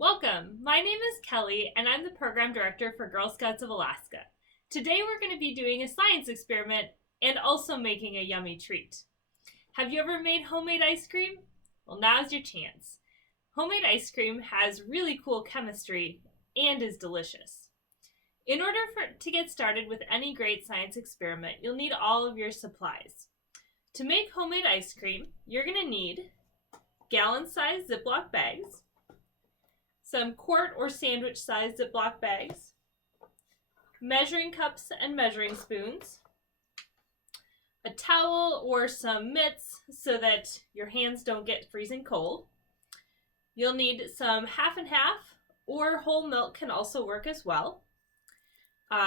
Welcome. My name is Kelly, and I'm the program director for Girl Scouts of Alaska. Today we're going to be doing a science experiment and also making a yummy treat. Have you ever made homemade ice cream? Well, now's your chance. Homemade ice cream has really cool chemistry and is delicious. In order to get started with any great science experiment, you'll need all of your supplies. To make homemade ice cream, you're going to need gallon-sized Ziploc bags, some quart or sandwich-sized Ziploc bags, measuring cups and measuring spoons, a towel or some mitts so that your hands don't get freezing cold. You'll need some half and half or whole milk can also work as well.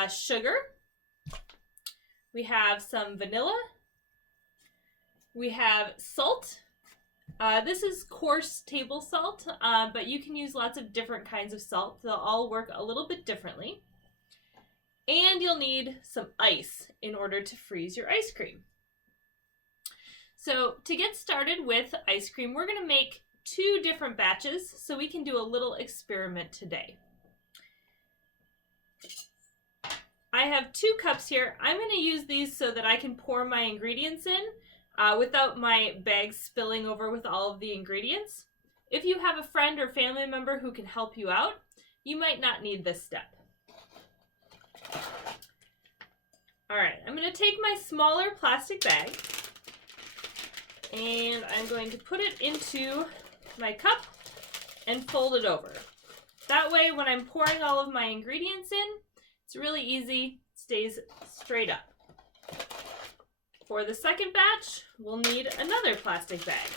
Sugar. We have some vanilla. We have salt. This is coarse table salt, but you can use lots of different kinds of salt. They'll all work a little bit differently. And you'll need some ice in order to freeze your ice cream. So to get started with ice cream, we're going to make 2 different batches so we can do a little experiment today. I have 2 cups here. I'm going to use these so that I can pour my ingredients in without my bag spilling over with all of the ingredients. If you have a friend or family member who can help you out, you might not need this step. Alright, I'm going to take my smaller plastic bag and I'm going to put it into my cup and fold it over. That way when I'm pouring all of my ingredients in, it's really easy, it stays straight up. For the second batch, we'll need another plastic bag.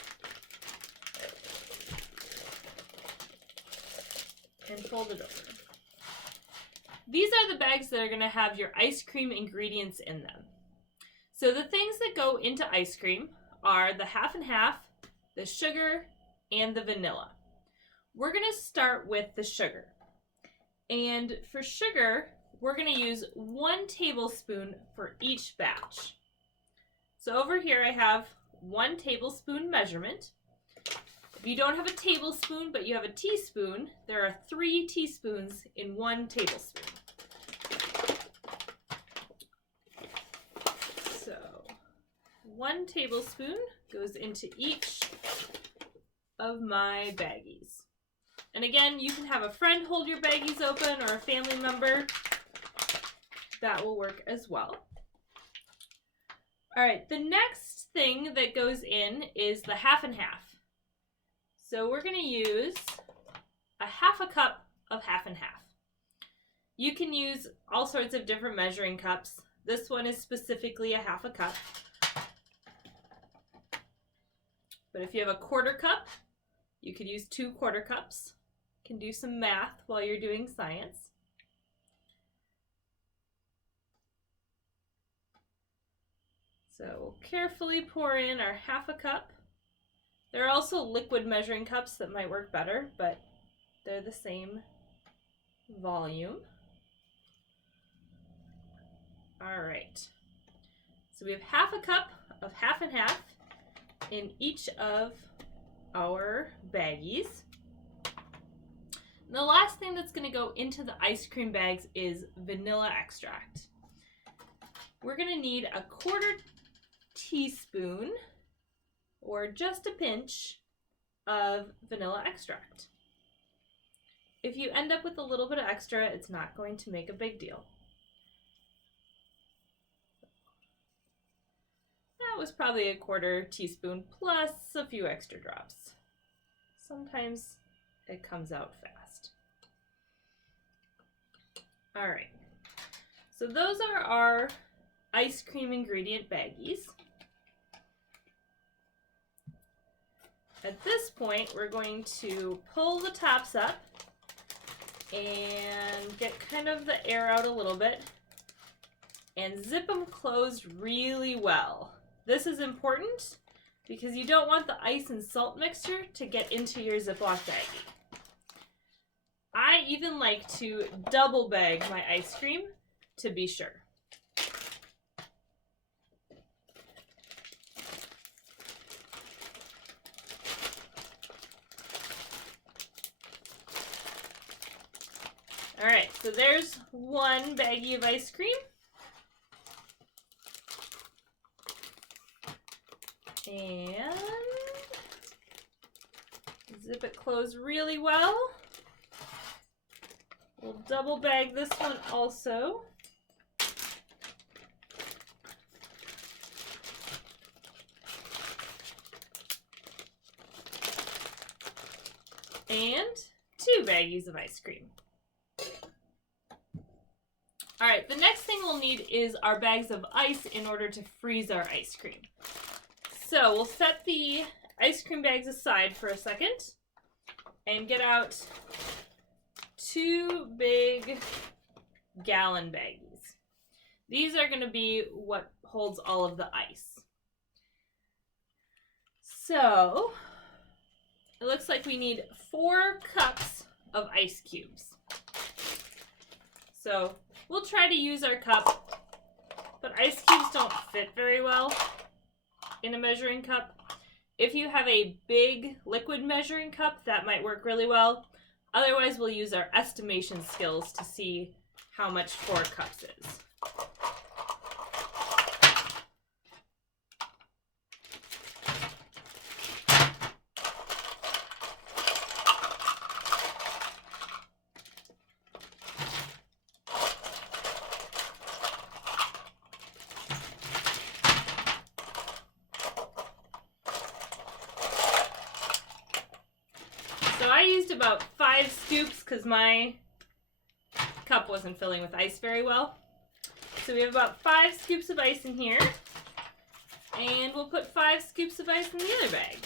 And fold it over. These are the bags that are going to have your ice cream ingredients in them. So the things that go into ice cream are the half and half, the sugar, and the vanilla. We're going to start with the sugar. And for sugar, we're going to use 1 tablespoon for each batch. So over here I have 1 tablespoon measurement. If you don't have a tablespoon but you have a teaspoon, there are 3 teaspoons in 1 tablespoon. So 1 tablespoon goes into each of my baggies. And again, you can have a friend hold your baggies open or a family member. That will work as well. All right, the next thing that goes in is the half and half. So we're going to use a half a cup of half and half. You can use all sorts of different measuring cups. This one is specifically a half a cup. But if you have a quarter cup, you could use 2 quarter cups. You can do some math while you're doing science. So we'll carefully pour in our half a cup. There are also liquid measuring cups that might work better, but they're the same volume. All right. So we have half a cup of half and half in each of our baggies. And the last thing that's going to go into the ice cream bags is vanilla extract. We're going to need a 1/4 teaspoon or just a pinch of vanilla extract. If you end up with a little bit of extra, it's not going to make a big deal. That was probably a 1/4 teaspoon plus a few extra drops. Sometimes it comes out fast. All right, so those are our ice cream ingredient baggies. At this point, we're going to pull the tops up and get kind of the air out a little bit and zip them closed really well. This is important because you don't want the ice and salt mixture to get into your Ziploc baggie. I even like to double bag my ice cream to be sure. All right, so there's one baggie of ice cream. And zip it closed really well. We'll double bag this one also. And 2 baggies of ice cream. All right, the next thing we'll need is our bags of ice in order to freeze our ice cream. So we'll set the ice cream bags aside for a second and get out 2 big gallon baggies. These are going to be what holds all of the ice. So it looks like we need 4 cups of ice cubes. So we'll try to use our cup, but ice cubes don't fit very well in a measuring cup. If you have a big liquid measuring cup, that might work really well. Otherwise, we'll use our estimation skills to see how much 4 cups is. So I used about 5 scoops because my cup wasn't filling with ice very well. So we have about 5 scoops of ice in here. And we'll put 5 scoops of ice in the other bag.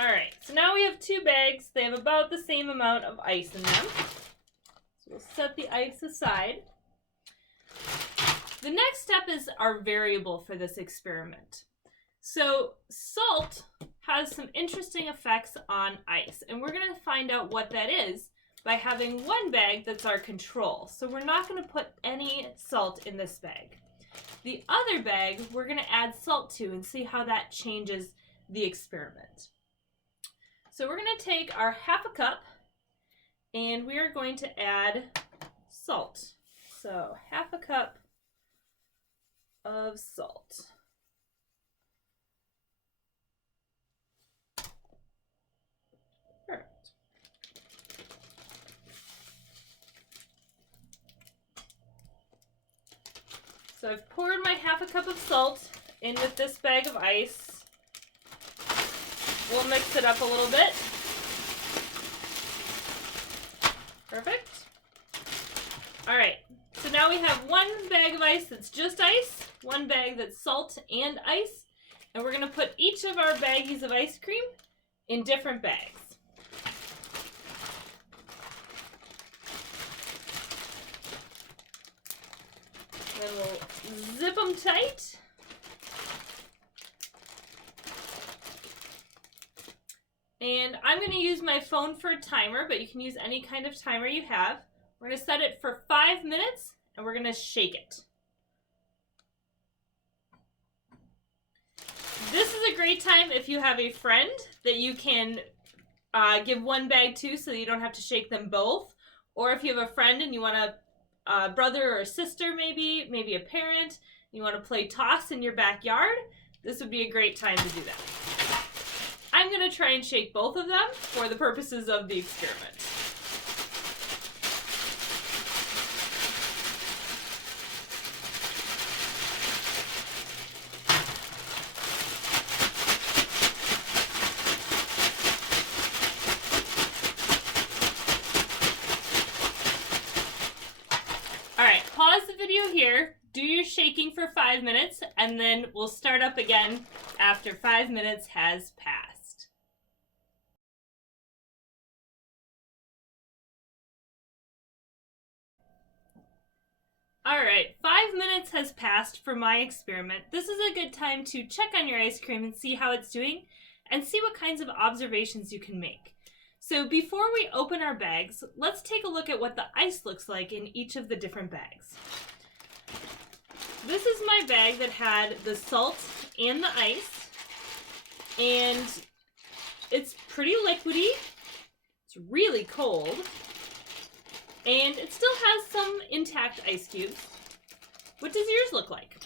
Alright, so now we have 2 bags. They have about the same amount of ice in them. So we'll set the ice aside. The next step is our variable for this experiment. So salt has some interesting effects on ice, and we're going to find out what that is by having one bag that's our control. So we're not going to put any salt in this bag. The other bag we're going to add salt to and see how that changes the experiment. So we're going to take our 1/2 cup and we are going to add salt. So 1/2 cup of salt. Perfect. So I've poured my 1/2 cup of salt in with this bag of ice. We'll mix it up a little bit. Perfect. All right, so now we have 1 bag of ice that's just ice, 1 bag that's salt and ice, and we're gonna put each of our baggies of ice cream in different bags. Then we'll zip them tight. And I'm going to use my phone for a timer, but you can use any kind of timer you have. We're going to set it for 5 minutes, and we're going to shake it. This is a great time if you have a friend that you can give 1 bag to so that you don't have to shake them both. Or if you have a friend and you want a brother or a sister maybe a parent, you want to play toss in your backyard, this would be a great time to do that. I'm going to try and shake both of them for the purposes of the experiment. Alright, pause the video here, do your shaking for 5 minutes, and then we'll start up again after 5 minutes has passed. Alright, 5 minutes has passed for my experiment. This is a good time to check on your ice cream and see how it's doing and see what kinds of observations you can make. So before we open our bags, let's take a look at what the ice looks like in each of the different bags. This is my bag that had the salt and the ice, and it's pretty liquidy. It's really cold. And it still has some intact ice cubes. What does yours look like?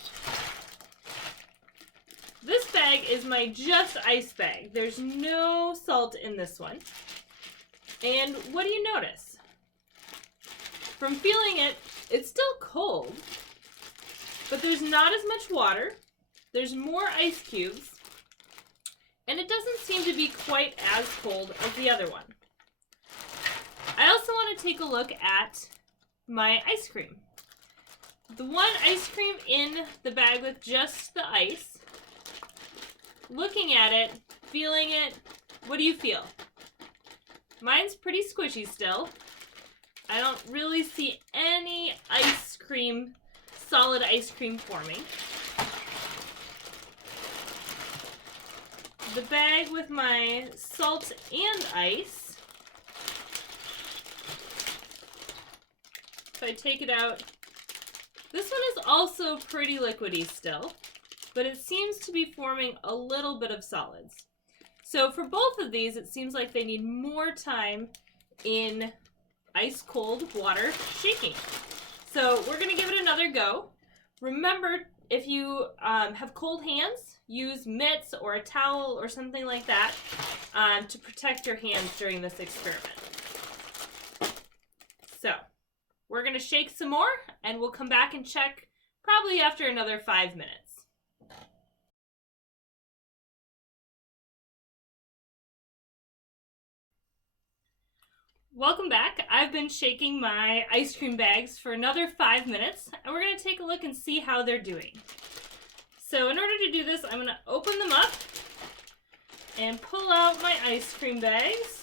This bag is my just ice bag. There's no salt in this one. And what do you notice? From feeling it, it's still cold, but there's not as much water. There's more ice cubes, and it doesn't seem to be quite as cold as the other one. I also want to take a look at my ice cream. The one ice cream in the bag with just the ice. Looking at it, feeling it, what do you feel? Mine's pretty squishy still. I don't really see any ice cream, solid ice cream forming. The bag with my salt and ice. If I take it out, this one is also pretty liquidy still, but it seems to be forming a little bit of solids. So for both of these, it seems like they need more time in ice cold water shaking. So we're gonna give it another go. Remember, if you have cold hands, use mitts or a towel or something like that to protect your hands during this experiment. So we're gonna shake some more and we'll come back and check probably after another 5 minutes. Welcome back. I've been shaking my ice cream bags for another 5 minutes, and we're going to take a look and see how they're doing. So in order to do this, I'm going to open them up and pull out my ice cream bags.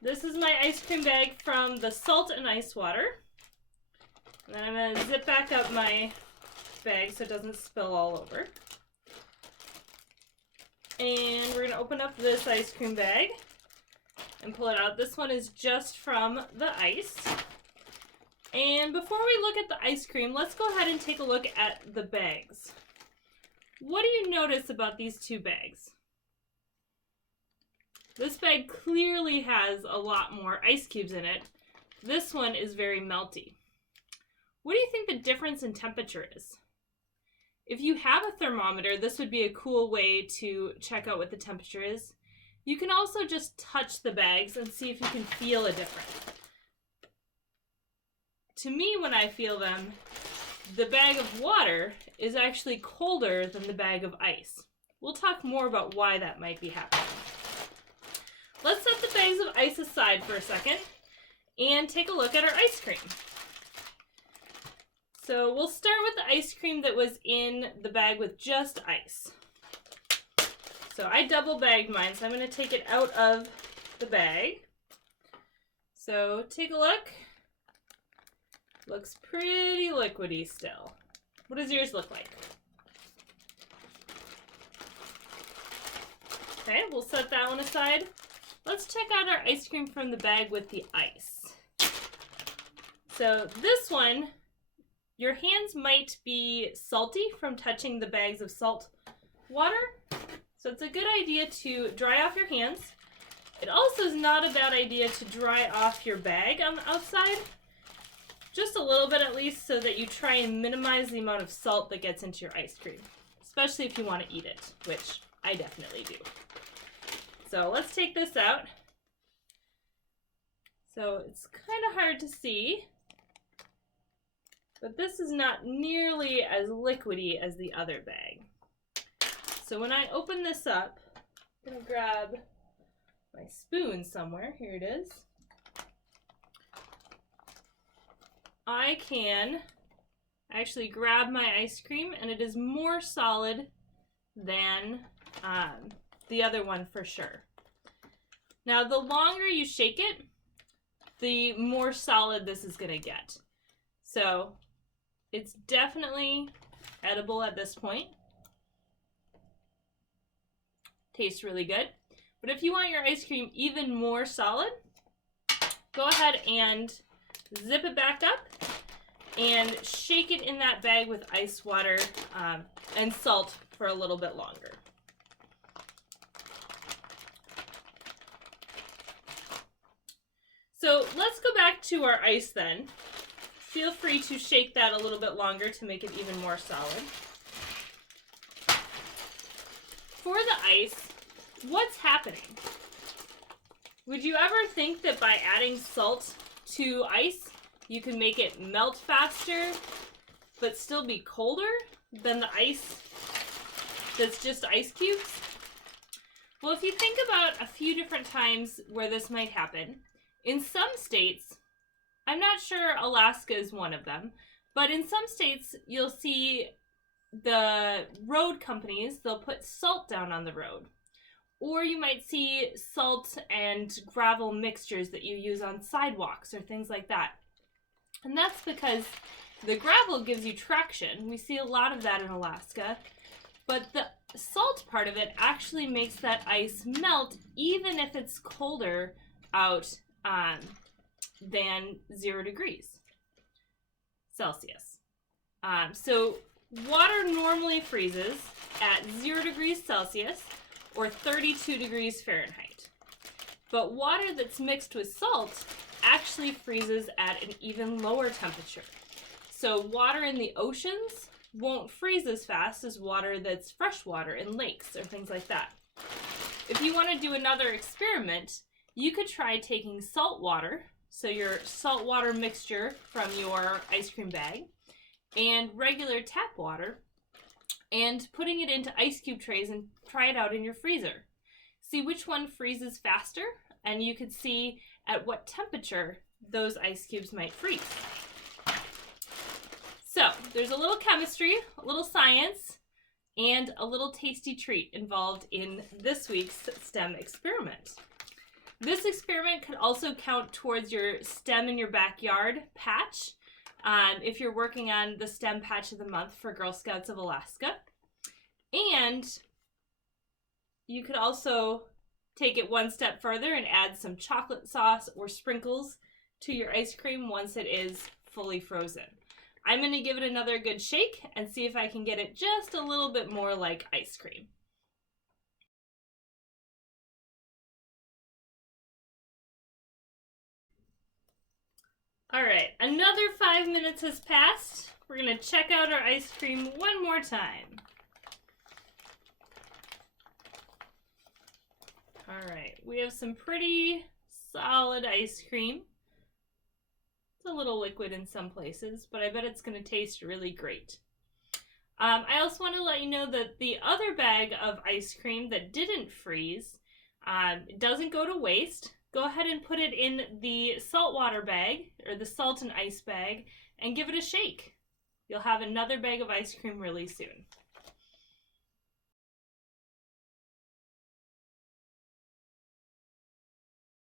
This is my ice cream bag from the salt and ice water. And then I'm going to zip back up my bag so it doesn't spill all over. And we're going to open up this ice cream bag and pull it out. This one is just from the ice. And before we look at the ice cream, let's go ahead and take a look at the bags. What do you notice about these two bags? This bag clearly has a lot more ice cubes in it. This one is very melty. What do you think the difference in temperature is? If you have a thermometer, this would be a cool way to check out what the temperature is. You can also just touch the bags and see if you can feel a difference. To me, when I feel them, the bag of water is actually colder than the bag of ice. We'll talk more about why that might be happening. Let's set the bags of ice aside for a second and take a look at our ice cream. So we'll start with the ice cream that was in the bag with just ice. So I double bagged mine, so I'm going to take it out of the bag. So take a look. Looks pretty liquidy still. What does yours look like? Okay, we'll set that one aside. Let's check out our ice cream from the bag with the ice. So this one, your hands might be salty from touching the bags of salt water. So it's a good idea to dry off your hands. It also is not a bad idea to dry off your bag on the outside. Just a little bit at least, so that you try and minimize the amount of salt that gets into your ice cream. Especially if you want to eat it, which I definitely do. So let's take this out. So it's kind of hard to see, but this is not nearly as liquidy as the other bag. So when I open this up, I'm going to grab my spoon somewhere. Here it is. I can actually grab my ice cream, and it is more solid than the other one for sure. Now, the longer you shake it, the more solid this is going to get. So it's definitely edible at this point. Tastes really good. But if you want your ice cream even more solid, go ahead and zip it back up and shake it in that bag with ice water and salt for a little bit longer. So let's go back to our ice then. Feel free to shake that a little bit longer to make it even more solid. For the ice, what's happening? Would you ever think that by adding salt to ice, you can make it melt faster, but still be colder than the ice that's just ice cubes? Well, if you think about a few different times where this might happen, in some states, I'm not sure Alaska is one of them, but in some states, you'll see the road companies, they'll put salt down on the road. Or you might see salt and gravel mixtures that you use on sidewalks or things like that. And that's because the gravel gives you traction. We see a lot of that in Alaska. But the salt part of it actually makes that ice melt even if it's colder out than 0 degrees Celsius. So water normally freezes at 0 degrees Celsius or 32 degrees Fahrenheit. But water that's mixed with salt actually freezes at an even lower temperature. So water in the oceans won't freeze as fast as water that's freshwater in lakes or things like that. If you want to do another experiment, you could try taking salt water, so your salt water mixture from your ice cream bag, and regular tap water, and putting it into ice cube trays and try it out in your freezer. See which one freezes faster, and you could see at what temperature those ice cubes might freeze. So there's a little chemistry, a little science, and a little tasty treat involved in this week's STEM experiment. This experiment could also count towards your STEM in your backyard patch if you're working on the STEM patch of the month for Girl Scouts of Alaska. And you could also take it one step further and add some chocolate sauce or sprinkles to your ice cream once it is fully frozen. I'm going to give it another good shake and see if I can get it just a little bit more like ice cream. All right, another 5 minutes has passed. We're going to check out our ice cream one more time. All right, we have some pretty solid ice cream. It's a little liquid in some places, but I bet it's going to taste really great. I also want to let you know that the other bag of ice cream that didn't freeze doesn't go to waste. Go ahead and put it in the saltwater bag, or the salt and ice bag, and give it a shake. You'll have another bag of ice cream really soon.